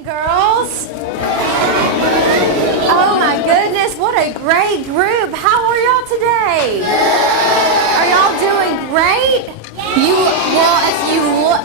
morning, girls. Oh my goodness, what a great group. How are y'all today? Are y'all doing great?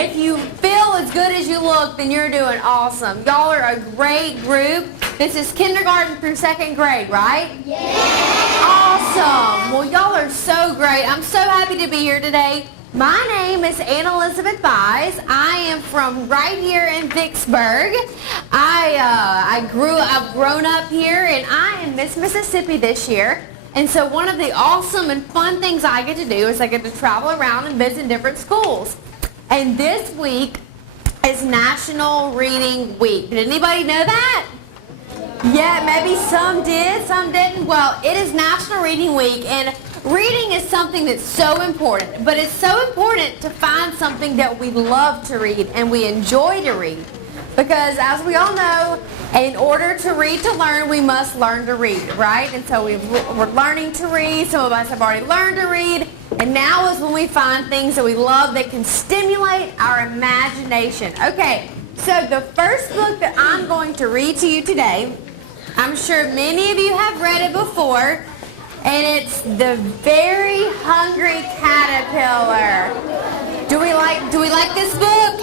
If you feel as good as you look, then you're doing awesome. Y'all are a great group. This is kindergarten through second grade, right? Awesome. Well, y'all are so great. I'm so happy to be here today. My name is Anna Elizabeth Bies. I am from right here in Vicksburg. I've grown up here, and I am Miss Mississippi this year. And so one of the awesome and fun things I get to do is I get to travel around and visit different schools. And this week is National Reading Week. Did anybody know that? Yeah, maybe some did, some didn't. Well, it is National Reading Week, and reading is something that's so important, but it's so important to find something that we love to read and we enjoy to read. Because as we all know, in order to read to learn, we must learn to read, right? And so we're learning to read. Some of us have already learned to read. And now is when we find things that we love that can stimulate our imagination. Okay, so the first book that I'm going to read to you today, I'm sure many of you have read it before, and it's The Very Hungry Caterpillar. Do we like this book?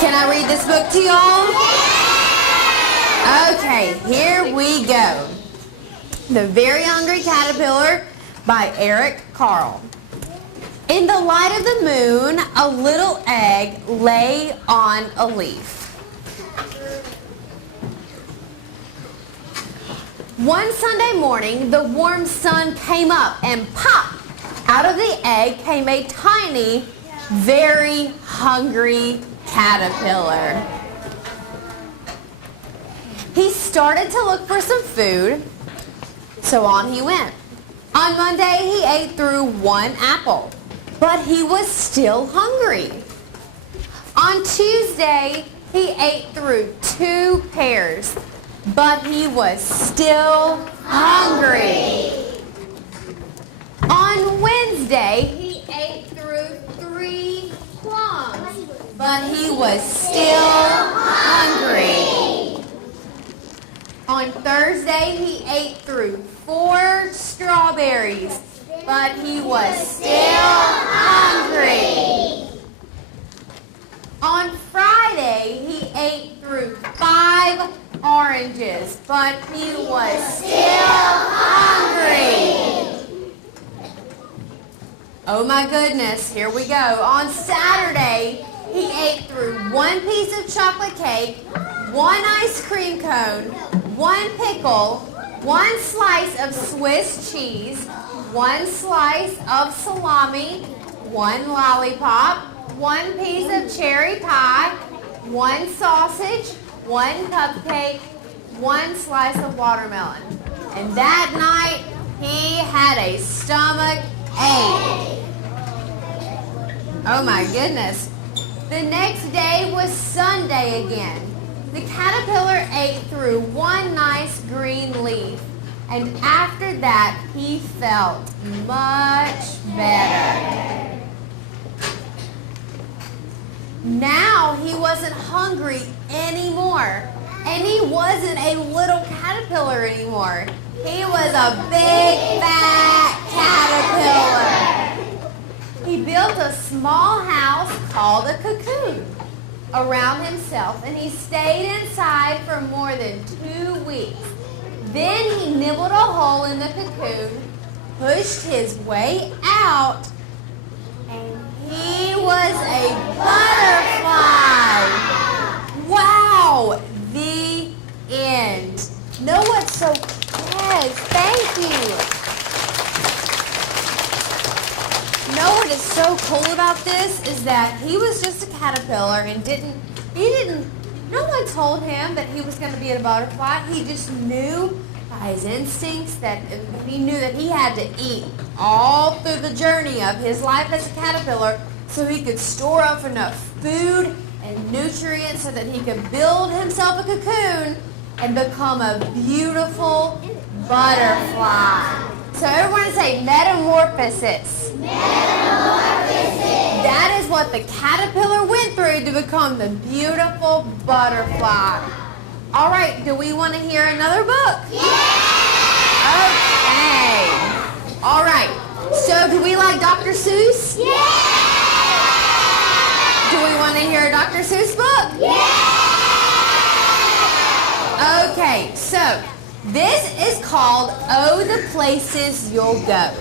Can I read this book to y'all? Okay, here we go. The Very Hungry Caterpillar by Eric Carle. In the light of the moon, a little egg lay on a leaf. One Sunday morning, the warm sun came up, and pop! Out of the egg came a tiny, very hungry caterpillar. He started to look for some food, so on he went. On Monday, he ate through one apple, but he was still hungry. On Tuesday, he ate through 2 pears, but he was still hungry. On Wednesday, he ate through 3 plums, but he was still hungry. On Thursday, he ate through 4 strawberries, but he was still hungry. On Friday, he ate through 5 oranges, but he was still hungry. Oh my goodness, here we go. On Saturday, he ate through 1 piece of chocolate cake, 1 ice cream cone, 1 pickle, 1 slice of Swiss cheese, 1 slice of salami, 1 lollipop, 1 piece of cherry pie, 1 sausage, 1 cupcake, 1 slice of watermelon. And that night, he had a stomach ache. Oh my goodness. The next day was Sunday again. The caterpillar ate through 1 nice green leaf, and after that, he felt much better. Now he wasn't hungry anymore, and he wasn't a little caterpillar anymore. He was a big, fat caterpillar. He built a small house called a cocoon around himself, and he stayed inside for more than 2 weeks. Then he nibbled a hole in the cocoon, pushed his way out, and he was a butterfly. Wow! The end. Know what's so... Yes, thank you. Know what is so cool about this is that he was just a caterpillar and no one told him that he was going to be a butterfly. He just knew by his instincts that he knew that he had to eat all through the journey of his life as a caterpillar so he could store up enough food and nutrients so that he could build himself a cocoon and become a beautiful butterfly. So everyone say metamorphosis. Metamorphosis. That is what what the caterpillar went through to become the beautiful butterfly. All right, do we want to hear another book? Yeah! Okay. All right, so do we like Dr. Seuss? Yeah! Do we want to hear a Dr. Seuss book? Yeah! Okay, so this is called Oh, the Places You'll Go.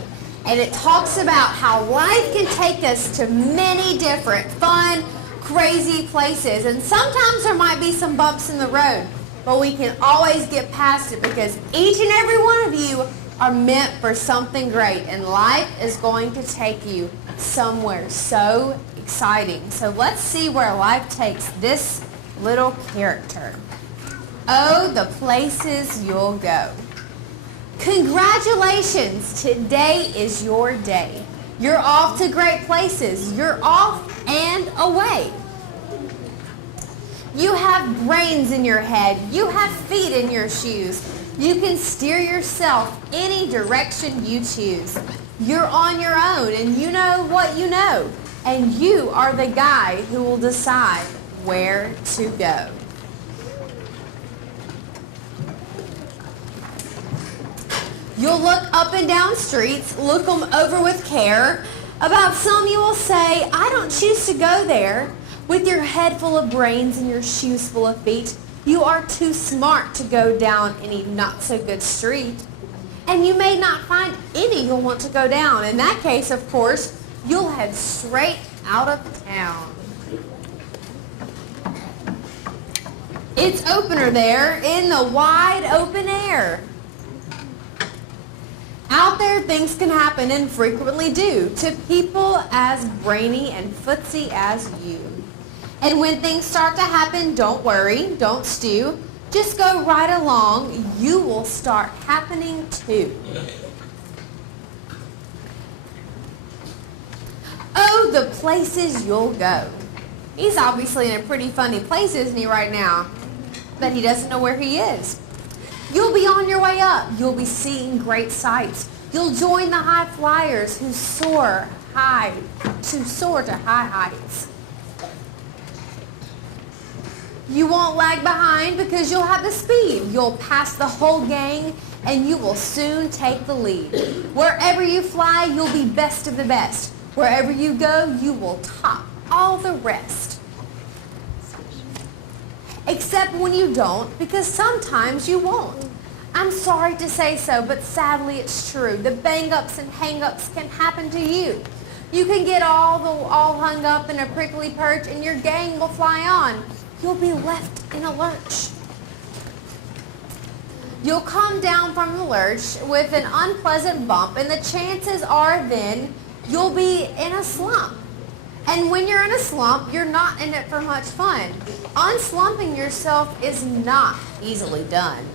And it talks about how life can take us to many different fun, crazy places. And sometimes there might be some bumps in the road, but we can always get past it because each and every one of you are meant for something great. And life is going to take you somewhere so exciting. So let's see where life takes this little character. Oh, the places you'll go. Congratulations, today is your day. You're off to great places. You're off and away. You have brains in your head. You have feet in your shoes. You can steer yourself any direction you choose. You're on your own and you know what you know. And you are the guy who will decide where to go. You'll look up and down streets, look them over with care. About some you will say, I don't choose to go there. With your head full of brains and your shoes full of feet, you are too smart to go down any not-so-good street. And you may not find any you'll want to go down. In that case, of course, you'll head straight out of town. It's opener there in the wide open air. Out there, things can happen and frequently do to people as brainy and footsy as you. And when things start to happen, don't worry, don't stew. Just go right along. You will start happening too. Oh, the places you'll go. He's obviously in a pretty funny place, isn't he, right now? But he doesn't know where he is. You'll be on your way up. You'll be seeing great sights. You'll join the high flyers who soar to high heights. You won't lag behind because you'll have the speed. You'll pass the whole gang and you will soon take the lead. Wherever you fly, you'll be best of the best. Wherever you go, you will top all the rest. Except when you don't, because sometimes you won't. I'm sorry to say so, but sadly it's true. The bang-ups and hang-ups can happen to you. You can get all hung up in a prickly perch and your gang will fly on. You'll be left in a lurch. You'll come down from the lurch with an unpleasant bump, and the chances are then you'll be in a slump. And when you're in a slump, you're not in it for much fun. Unslumping yourself is not easily done.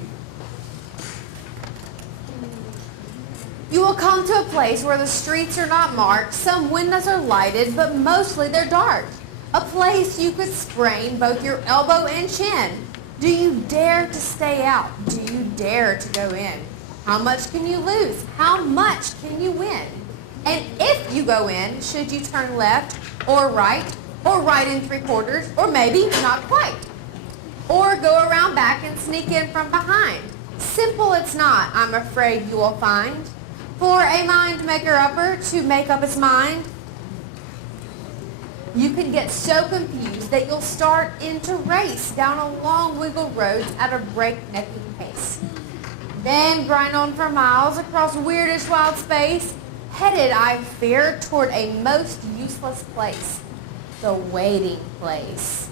You will come to a place where the streets are not marked, some windows are lighted, but mostly they're dark. A place you could sprain both your elbow and chin. Do you dare to stay out? Do you dare to go in? How much can you lose? How much can you win? And if you go in, should you turn left or right in 3/4, or maybe not quite? Or go around back and sneak in from behind? Simple it's not, I'm afraid you will find. For a mind maker-upper to make up its mind, you can get so confused that you'll start into race down a long wiggle roads at a breaknecking pace. Then grind on for miles across weirdish wild space, headed, I fear, toward a most useless place, the waiting place.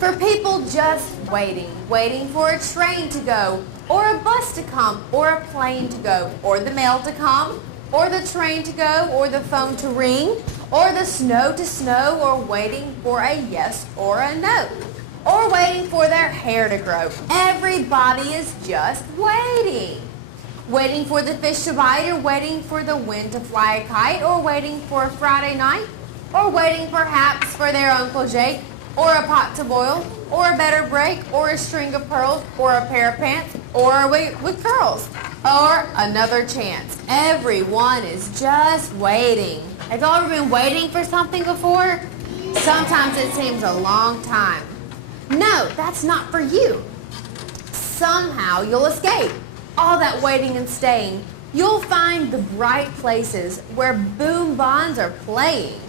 For people just waiting for a train to go, or a bus to come, or a plane to go, or the mail to come, or the train to go, or the phone to ring, or the snow to snow, or waiting for a yes or a no, or waiting for their hair to grow. Everybody is just waiting. Waiting for the fish to bite, or waiting for the wind to fly a kite, or waiting for a Friday night, or waiting perhaps for their Uncle Jake, or a pot to boil, or a better break, or a string of pearls, or a pair of pants, or a wig with curls, or another chance. Everyone is just waiting. Have you ever been waiting for something before? Sometimes it seems a long time. No, that's not for you. Somehow you'll escape all that waiting and staying. You'll find the bright places where boom bonds are playing.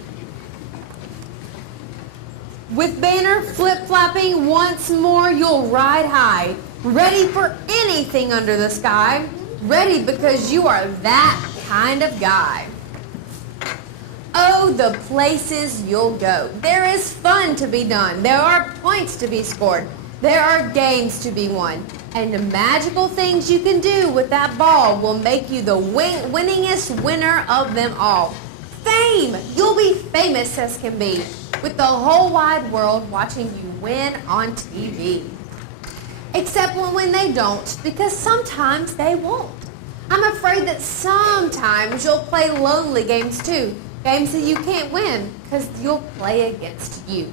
With banner flip-flopping once more, you'll ride high, ready for anything under the sky. Ready because you are that kind of guy. Oh, the places you'll go. There is fun to be done. There are points to be scored. There are games to be won. And the magical things you can do with that ball will make you the winningest winner of them all. Fame! You'll be famous as can be, with the whole wide world watching you win on TV. Except when they don't, because sometimes they won't. I'm afraid that sometimes you'll play lonely games too. Games that you can't win because you'll play against you.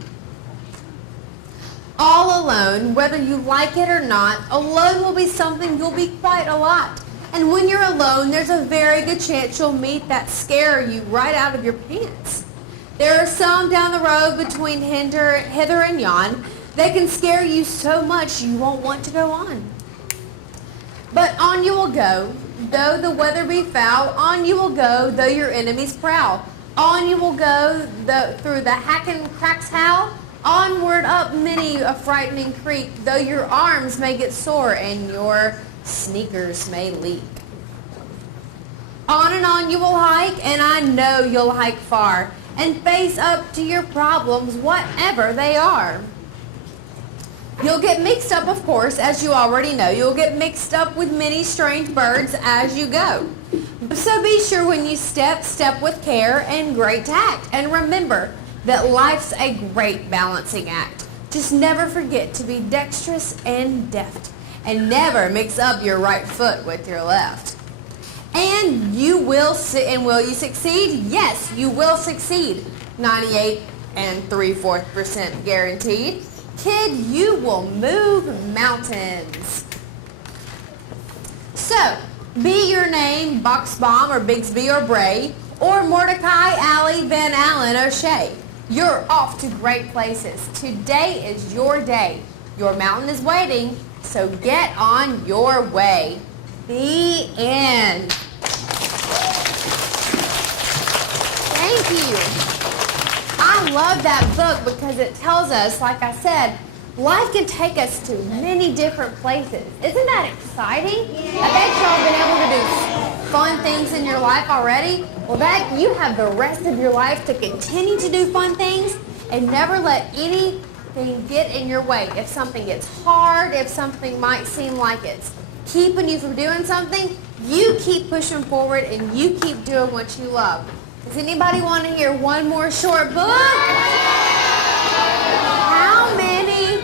All alone, whether you like it or not, alone will be something you'll be quite a lot. And when you're alone, there's a very good chance you'll meet that scare you right out of your pants. There are some down the road between hither and yon. They can scare you so much you won't want to go on. But on you will go, though the weather be foul. On you will go, though your enemies prowl. On you will go through the hacking cracks howl. Onward up many a frightening creek, though your arms may get sore and your sneakers may leak. On and on you will hike, and I know you'll hike far, and face up to your problems, whatever they are. You'll get mixed up, of course, as you already know. You'll get mixed up with many strange birds as you go. So be sure when you step with care and great tact. And remember that life's a great balancing act. Just never forget to be dexterous and deft. And never mix up your right foot with your left. And you will will you succeed? Yes, you will succeed. 98 3/4% guaranteed. Kid, you will move mountains. So, be your name Boxbaum or Bigsby or Bray or Mordecai, Alley, Van Allen, O'Shea. You're off to great places. Today is your day. Your mountain is waiting, so get on your way. The end. Thank you. I love that book because it tells us, like I said, life can take us to many different places. Isn't that exciting? I bet y'all been able to do fun things in your life already. Well, that you have the rest of your life to continue to do fun things and never let anything get in your way. If something gets hard, if something might seem like it's keeping you from doing something, you keep pushing forward and you keep doing what you love. Does anybody want to hear one more short book? How many?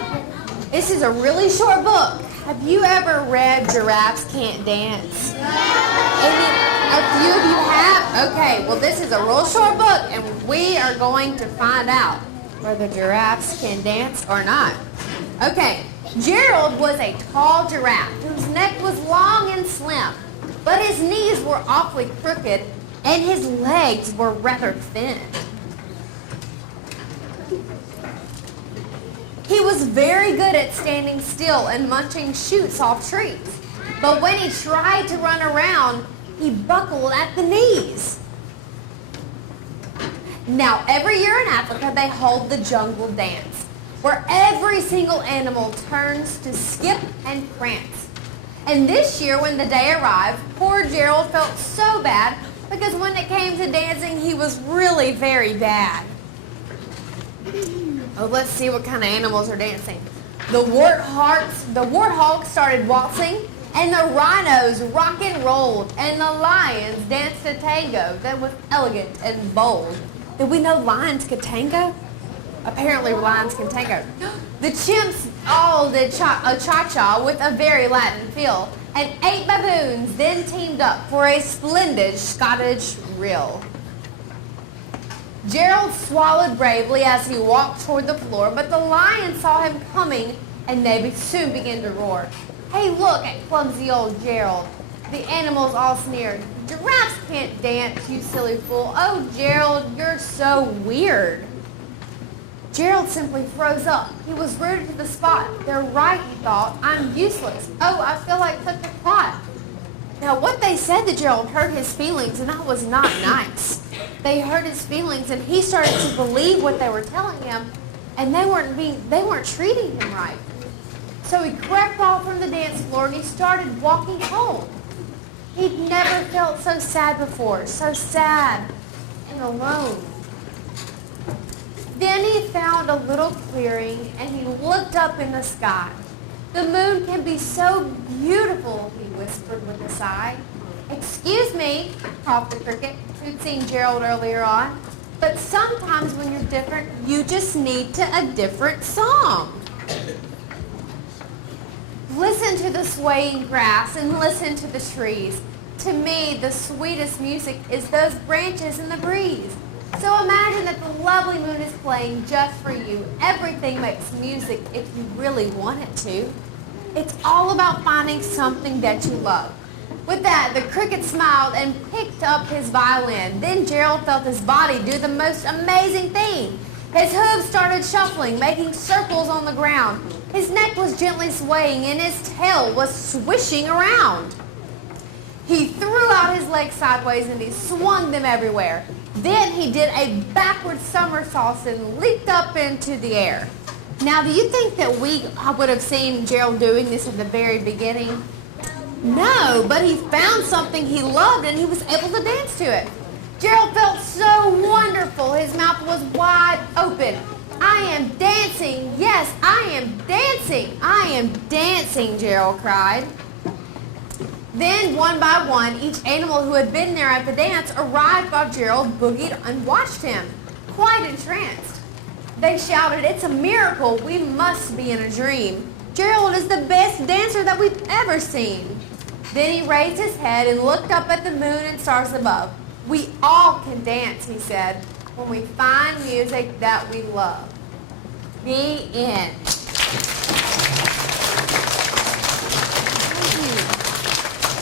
This is a really short book. Have you ever read Giraffes Can't Dance? A few of you have? Okay, well this is a real short book and we are going to find out whether giraffes can dance or not. Okay, Gerald was a tall giraffe whose neck was long and slim, but his knees were awfully crooked and his legs were rather thin. He was very good at standing still and munching shoots off trees, but when he tried to run around, he buckled at the knees. Now, every year in Africa, they hold the jungle dance, where every single animal turns to skip and prance. And this year, when the day arrived, poor Gerald felt so bad because when it came to dancing, he was really very bad. Oh, let's see what kind of animals are dancing. The warthogs started waltzing, and the rhinos rock and rolled, and the lions danced a tango that was elegant and bold. Did we know lions could tango? Apparently lions can tango. The chimps all did a cha-cha with a very Latin feel, and 8 baboons then teamed up for a splendid Scottish reel. Gerald swallowed bravely as he walked toward the floor, but the lions saw him coming, and they soon began to roar. Hey, look at clumsy old Gerald. The animals all sneered. Giraffes can't dance, you silly fool. Oh, Gerald, you're so weird. Gerald simply froze up. He was rooted to the spot. They're right, he thought. I'm useless. Oh, I feel like such a clot. Now, what they said to Gerald hurt his feelings, and that was not nice. They hurt his feelings, and he started to believe what they were telling him, and they weren't treating him right. So he crept off from the dance floor, and he started walking home. He'd never felt so sad before, so sad and alone. Then he found a little clearing, and he looked up in the sky. The moon can be so beautiful, he whispered with a sigh. Excuse me, coughed the cricket, who'd seen Gerald earlier on, but sometimes when you're different, you just need a different song. Listen to the swaying grass and listen to the trees. To me, the sweetest music is those branches in the breeze. So imagine that the lovely moon is playing just for you. Everything makes music if you really want it to. It's all about finding something that you love. With that, the cricket smiled and picked up his violin. Then Gerald felt his body do the most amazing thing. His hooves started shuffling, making circles on the ground. His neck was gently swaying and his tail was swishing around. He threw out his legs sideways and he swung them everywhere. Then he did a backward somersault and leaped up into the air. Now, do you think that we would have seen Gerald doing this at the very beginning? No, but he found something he loved and he was able to dance to it. Gerald felt so wonderful. His mouth was wide open. I am dancing. Yes, I am dancing. I am dancing, Gerald cried. Then, one by one, each animal who had been there at the dance arrived while Gerald boogied and watched him, quite entranced. They shouted, "It's a miracle. We must be in a dream. Gerald is the best dancer that we've ever seen." Then he raised his head and looked up at the moon and stars above. "We all can dance," he said, "when we find music that we love." The end.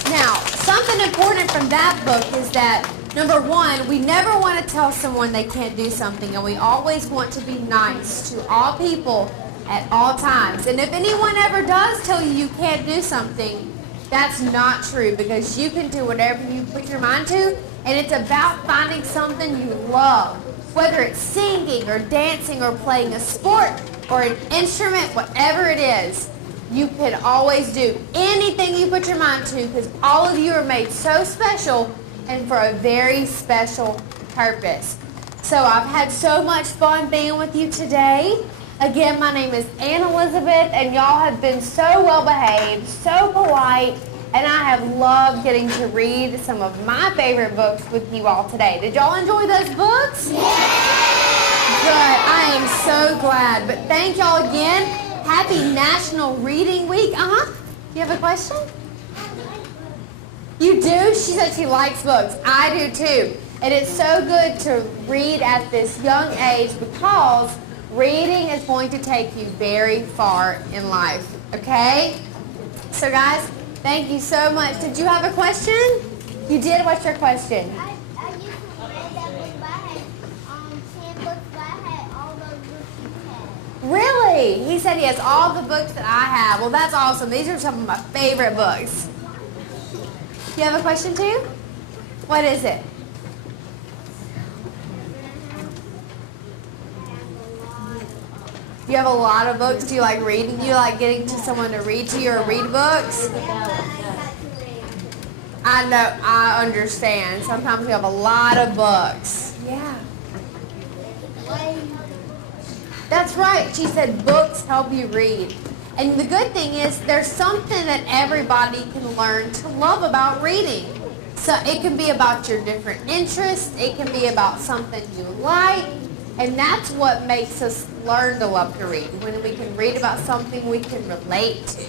Now, something important from that book is that, number one, we never want to tell someone they can't do something, and we always want to be nice to all people at all times. And if anyone ever does tell you you can't do something, that's not true, because you can do whatever you put your mind to, and it's about finding something you love, whether it's singing or dancing or playing a sport or an instrument, whatever it is. You can always do anything you put your mind to, because all of you are made so special and for a very special purpose. So I've had so much fun being with you today. Again, my name is Ann Elizabeth, and y'all have been so well behaved, so polite, and I have loved getting to read some of my favorite books with you all today. Did y'all enjoy those books? Yeah! Good. I am so glad. But thank y'all again. Happy National Reading Week. You have a question? You do? She said she likes books. I do too. And it's so good to read at this young age, because reading is going to take you very far in life. Okay? So guys, thank you so much. Did you have a question? You did? What's your question? I used to read that book, but I had 10 books, but I had all those books you had. Really? He said he has all the books that I have. Well, that's awesome. These are some of my favorite books. You have a question too? What is it? You have a lot of books. Do you like reading? Do you like getting to someone to read to you or read books? I know, I understand. Sometimes we have a lot of books. Yeah. That's right. She said books help you read. And the good thing is there's something that everybody can learn to love about reading. So it can be about your different interests. It can be about something you like. And that's what makes us learn to love to read. When we can read about something we can relate to. Do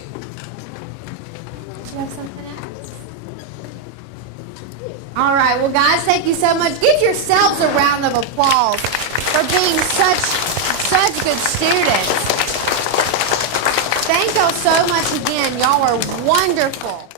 you have something else? All right. Well, guys, thank you so much. Give yourselves a round of applause for being such good students. Thank y'all so much again. Y'all are wonderful.